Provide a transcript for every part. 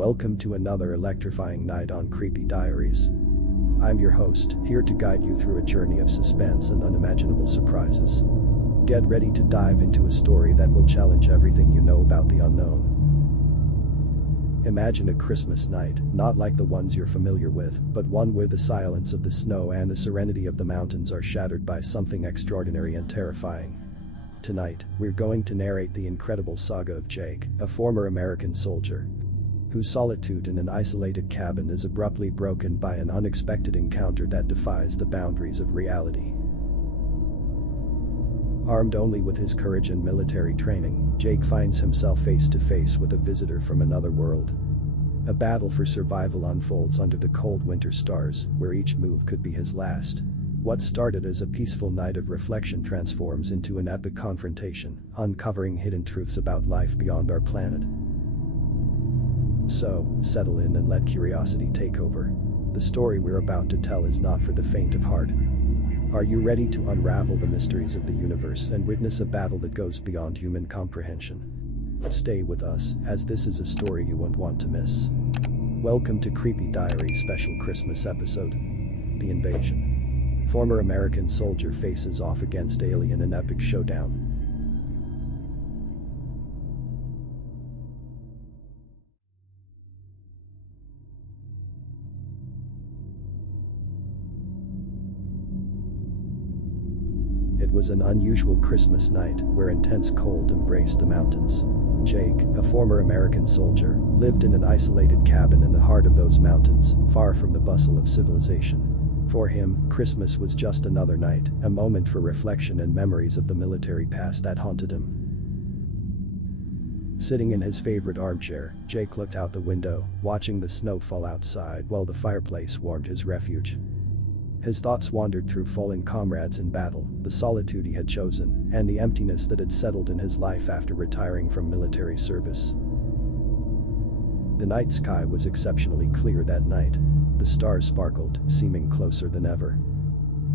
Welcome to another electrifying night on Creepy Diaries. I'm your host, here to guide you through a journey of suspense and unimaginable surprises. Get ready to dive into a story that will challenge everything you know about the unknown. Imagine a Christmas night, not like the ones you're familiar with, but one where the silence of the snow and the serenity of the mountains are shattered by something extraordinary and terrifying. Tonight, we're going to narrate the incredible saga of Jake, a former American soldier, whose solitude in an isolated cabin is abruptly broken by an unexpected encounter that defies the boundaries of reality. Armed only with his courage and military training, Jake finds himself face to face with a visitor from another world. A battle for survival unfolds under the cold winter stars, where each move could be his last. What started as a peaceful night of reflection transforms into an epic confrontation, uncovering hidden truths about life beyond our planet. So, settle in and let curiosity take over. The story we're about to tell is not for the faint of heart. Are you ready to unravel the mysteries of the universe and witness a battle that goes beyond human comprehension? Stay with us, as this is a story you won't want to miss. Welcome to Creepy Diaries' special Christmas episode. The Invasion. Former American soldier faces off against alien in Epic Showdown. It was an unusual Christmas night where intense cold embraced the mountains. Jake, a former American soldier, lived in an isolated cabin in the heart of those mountains, far from the bustle of civilization. For him, Christmas was just another night, a moment for reflection and memories of the military past that haunted him. Sitting in his favorite armchair, Jake looked out the window, watching the snow fall outside while the fireplace warmed his refuge. His thoughts wandered through fallen comrades in battle, the solitude he had chosen, and the emptiness that had settled in his life after retiring from military service. The night sky was exceptionally clear that night. The stars sparkled, seeming closer than ever.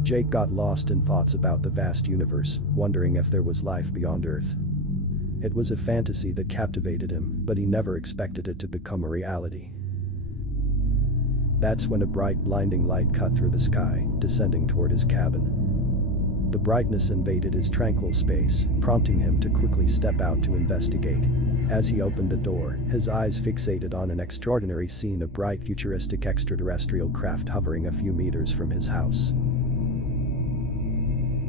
Jake got lost in thoughts about the vast universe, wondering if there was life beyond Earth. It was a fantasy that captivated him, but he never expected it to become a reality. That's when a bright, blinding light cut through the sky, descending toward his cabin. The brightness invaded his tranquil space, prompting him to quickly step out to investigate. As he opened the door, his eyes fixated on an extraordinary scene: a bright, futuristic extraterrestrial craft hovering a few meters from his house.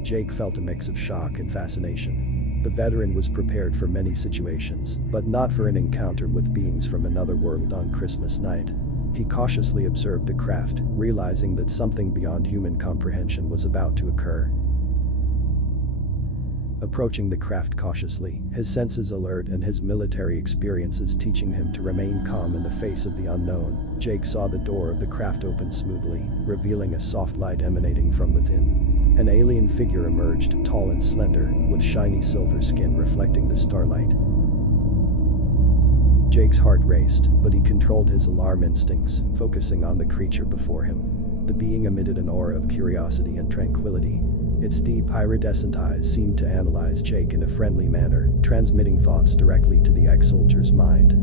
Jake felt a mix of shock and fascination. The veteran was prepared for many situations, but not for an encounter with beings from another world on Christmas night. He cautiously observed the craft, realizing that something beyond human comprehension was about to occur. Approaching the craft cautiously, his senses alert and his military experiences teaching him to remain calm in the face of the unknown, Jake saw the door of the craft open smoothly, revealing a soft light emanating from within. An alien figure emerged, tall and slender, with shiny silver skin reflecting the starlight. Jake's heart raced, but he controlled his alarm instincts, focusing on the creature before him. The being emitted an aura of curiosity and tranquility. Its deep, iridescent eyes seemed to analyze Jake in a friendly manner, transmitting thoughts directly to the ex-soldier's mind.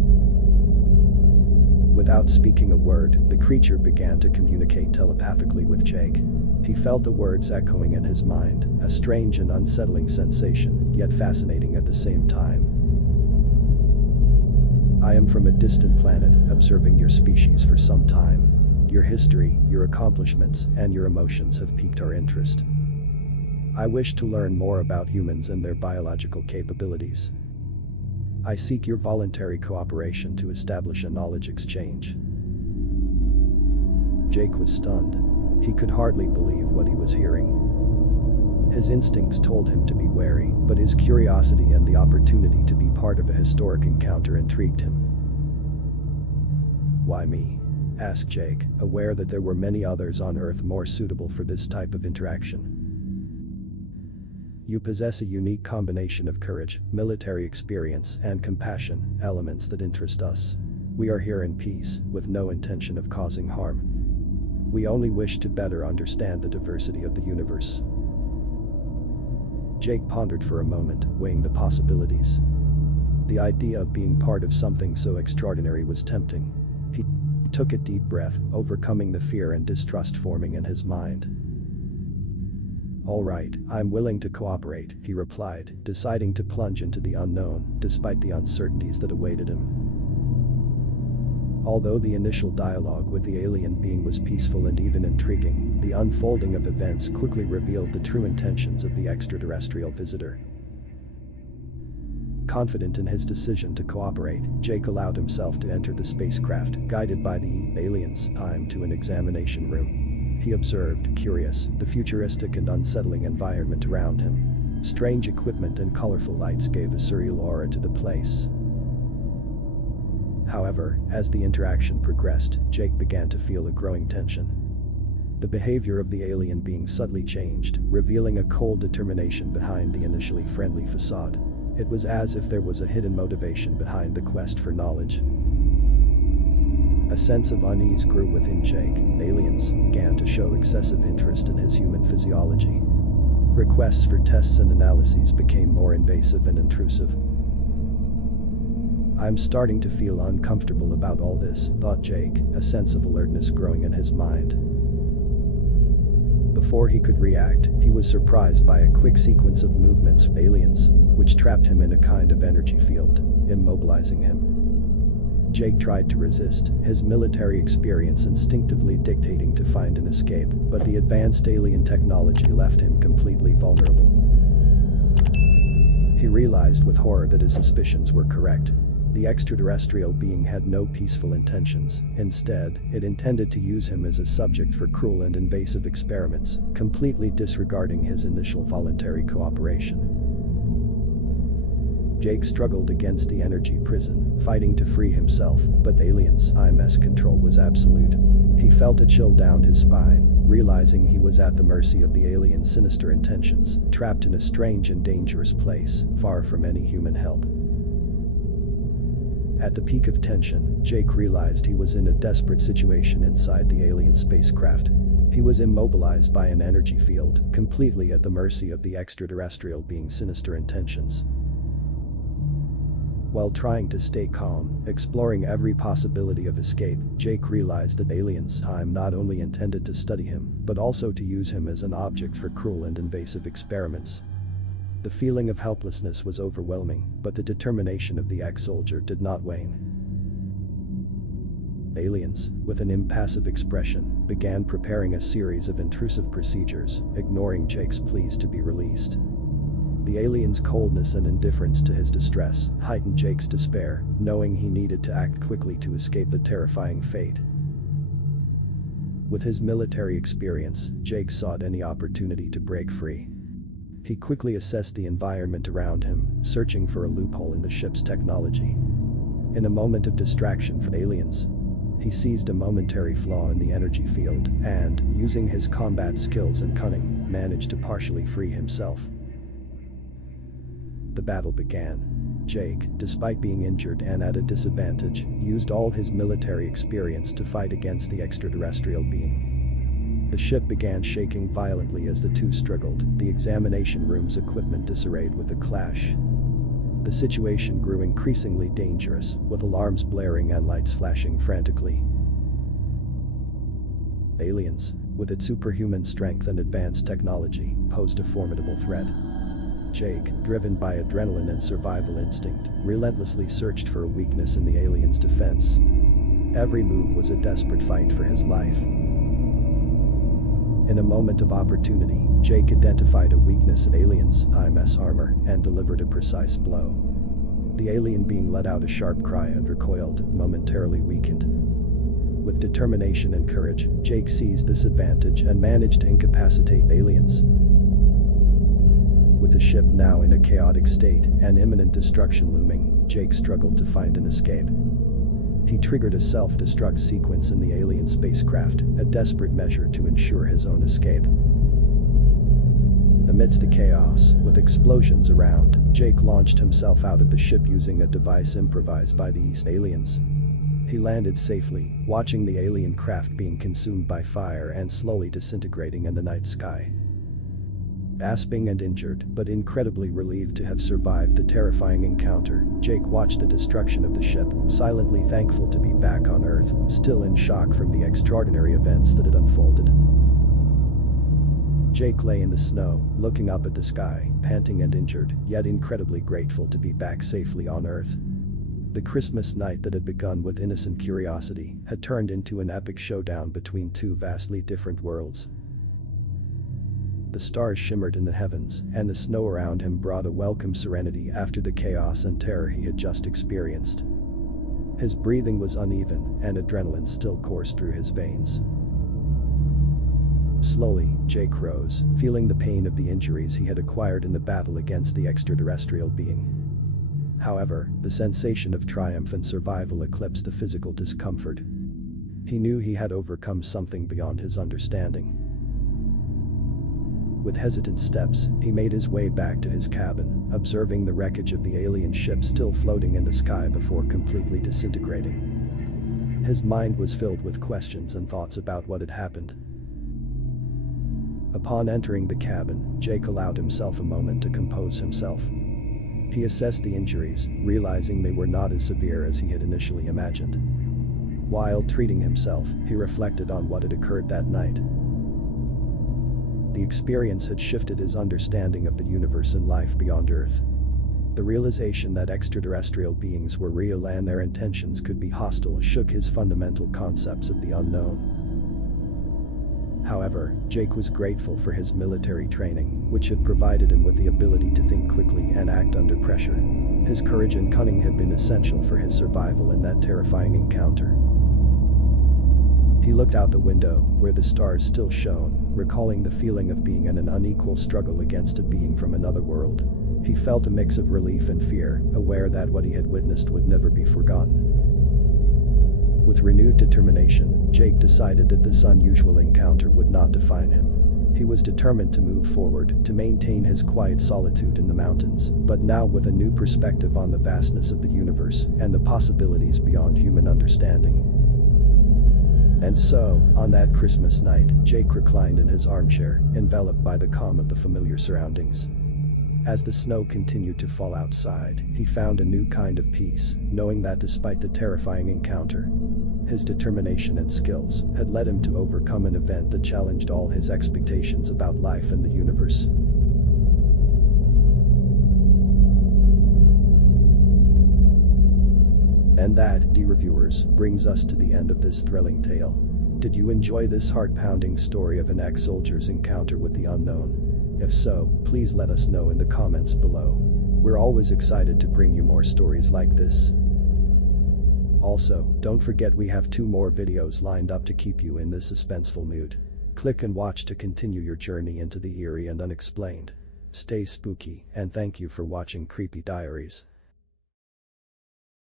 Without speaking a word, the creature began to communicate telepathically with Jake. He felt the words echoing in his mind, a strange and unsettling sensation, yet fascinating at the same time. "I am from a distant planet, observing your species for some time. Your history, your accomplishments, and your emotions have piqued our interest. I wish to learn more about humans and their biological capabilities. I seek your voluntary cooperation to establish a knowledge exchange." Jake was stunned. He could hardly believe what he was hearing. His instincts told him to be wary, but his curiosity and the opportunity to be part of a historic encounter intrigued him. "Why me?" asked Jake, aware that there were many others on Earth more suitable for this type of interaction. "You possess a unique combination of courage, military experience, and compassion, elements that interest us. We are here in peace, with no intention of causing harm. We only wish to better understand the diversity of the universe." Jake pondered for a moment, weighing the possibilities. The idea of being part of something so extraordinary was tempting. took a deep breath, overcoming the fear and distrust forming in his mind. "All right, I'm willing to cooperate," he replied, deciding to plunge into the unknown, despite the uncertainties that awaited him. Although the initial dialogue with the alien being was peaceful and even intriguing, the unfolding of events quickly revealed the true intentions of the extraterrestrial visitor. Confident in his decision to cooperate, Jake allowed himself to enter the spacecraft, guided by the aliens, time to an examination room. He observed, curious, the futuristic and unsettling environment around him. Strange equipment and colorful lights gave a surreal aura to the place. However, as the interaction progressed, Jake began to feel a growing tension. The behavior of the alien being subtly changed, revealing a cold determination behind the initially friendly facade. It was as if there was a hidden motivation behind the quest for knowledge. A sense of unease grew within Jake. Aliens began to show excessive interest in his human physiology. Requests for tests and analyses became more invasive and intrusive. "I'm starting to feel uncomfortable about all this," thought Jake, a sense of alertness growing in his mind. Before he could react, he was surprised by a quick sequence of movements of aliens, which trapped him in a kind of energy field, immobilizing him. Jake tried to resist, his military experience instinctively dictating to find an escape, but the advanced alien technology left him completely vulnerable. He realized with horror that his suspicions were correct. The extraterrestrial being had no peaceful intentions. Instead, it intended to use him as a subject for cruel and invasive experiments, completely disregarding his initial voluntary cooperation. Jake struggled against the energy prison, fighting to free himself, but aliens' IMS control was absolute. He felt a chill down his spine, realizing he was at the mercy of the alien's sinister intentions, trapped in a strange and dangerous place, far from any human help. At the peak of tension, Jake realized he was in a desperate situation inside the alien spacecraft. He was immobilized by an energy field, completely at the mercy of the extraterrestrial being's sinister intentions. While trying to stay calm, exploring every possibility of escape, Jake realized that aliens' time not only intended to study him, but also to use him as an object for cruel and invasive experiments. The feeling of helplessness was overwhelming, but the determination of the ex-soldier did not wane. Aliens, with an impassive expression, began preparing a series of intrusive procedures, ignoring Jake's pleas to be released. The alien's coldness and indifference to his distress heightened Jake's despair, knowing he needed to act quickly to escape the terrifying fate. With his military experience, Jake sought any opportunity to break free. He quickly assessed the environment around him, searching for a loophole in the ship's technology. In a moment of distraction from aliens, he seized a momentary flaw in the energy field and, using his combat skills and cunning, managed to partially free himself. The battle began. Jake, despite being injured and at a disadvantage, used all his military experience to fight against the extraterrestrial being. The ship began shaking violently as the two struggled, the examination room's equipment disarrayed with a clash. The situation grew increasingly dangerous, with alarms blaring and lights flashing frantically. Aliens, with its superhuman strength and advanced technology, posed a formidable threat. Jake, driven by adrenaline and survival instinct, relentlessly searched for a weakness in the alien's defense. Every move was a desperate fight for his life. In a moment of opportunity, Jake identified a weakness in alien's IMS armor and delivered a precise blow. The alien being let out a sharp cry and recoiled, momentarily weakened. With determination and courage, Jake seized this advantage and managed to incapacitate aliens. With the ship now in a chaotic state and imminent destruction looming, Jake struggled to find an escape. He triggered a self-destruct sequence in the alien spacecraft, a desperate measure to ensure his own escape. Amidst the chaos, with explosions around, Jake launched himself out of the ship using a device improvised by the aliens. He landed safely, watching the alien craft being consumed by fire and slowly disintegrating in the night sky. Gasping and injured, but incredibly relieved to have survived the terrifying encounter, Jake watched the destruction of the ship, silently thankful to be back on Earth, still in shock from the extraordinary events that had unfolded. Jake lay in the snow, looking up at the sky, panting and injured, yet incredibly grateful to be back safely on Earth. The Christmas night that had begun with innocent curiosity had turned into an epic showdown between two vastly different worlds. The stars shimmered in the heavens, and the snow around him brought a welcome serenity after the chaos and terror he had just experienced. His breathing was uneven, and adrenaline still coursed through his veins. Slowly, Jake rose, feeling the pain of the injuries he had acquired in the battle against the extraterrestrial being. However, the sensation of triumph and survival eclipsed the physical discomfort. He knew he had overcome something beyond his understanding. With hesitant steps, he made his way back to his cabin, observing the wreckage of the alien ship still floating in the sky before completely disintegrating. His mind was filled with questions and thoughts about what had happened. Upon entering the cabin, Jake allowed himself a moment to compose himself. He assessed the injuries, realizing they were not as severe as he had initially imagined. While treating himself, he reflected on what had occurred that night. The experience had shifted his understanding of the universe and life beyond Earth. The realization that extraterrestrial beings were real and their intentions could be hostile shook his fundamental concepts of the unknown. However, Jake was grateful for his military training, which had provided him with the ability to think quickly and act under pressure. His courage and cunning had been essential for his survival in that terrifying encounter. He looked out the window, where the stars still shone, recalling the feeling of being in an unequal struggle against a being from another world. He felt a mix of relief and fear, aware that what he had witnessed would never be forgotten. With renewed determination, Jake decided that this unusual encounter would not define him. He was determined to move forward, to maintain his quiet solitude in the mountains, but now with a new perspective on the vastness of the universe and the possibilities beyond human understanding. And so, on that Christmas night, Jake reclined in his armchair, enveloped by the calm of the familiar surroundings. As the snow continued to fall outside, he found a new kind of peace, knowing that despite the terrifying encounter, his determination and skills had led him to overcome an event that challenged all his expectations about life and the universe. And that, dear viewers, brings us to the end of this thrilling tale. Did you enjoy this heart-pounding story of an ex-soldier's encounter with the unknown? If so, please let us know in the comments below. We're always excited to bring you more stories like this. Also, don't forget we have 2 more videos lined up to keep you in this suspenseful mood. Click and watch to continue your journey into the eerie and unexplained. Stay spooky, and thank you for watching Creepy Diaries.